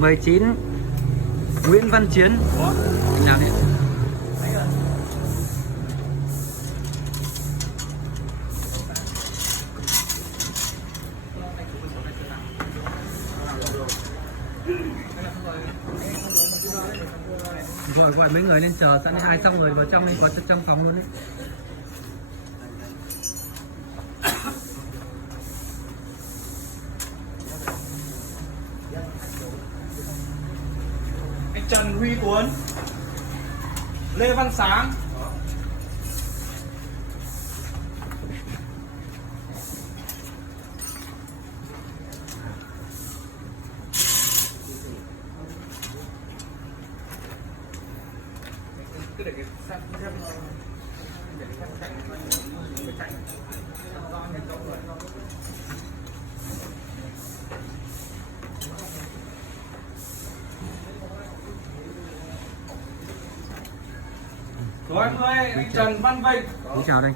19 Nguyễn Văn Chiến. Chào đi. Gọi mấy người lên chờ sẵn, ai xong rồi vào trong đi, có trong phòng luôn đấy. Anh Trần Huy Tuấn, Lê Văn Sáng, rồi anh ơi, anh Trần Văn Vịnh. Xin chào đây.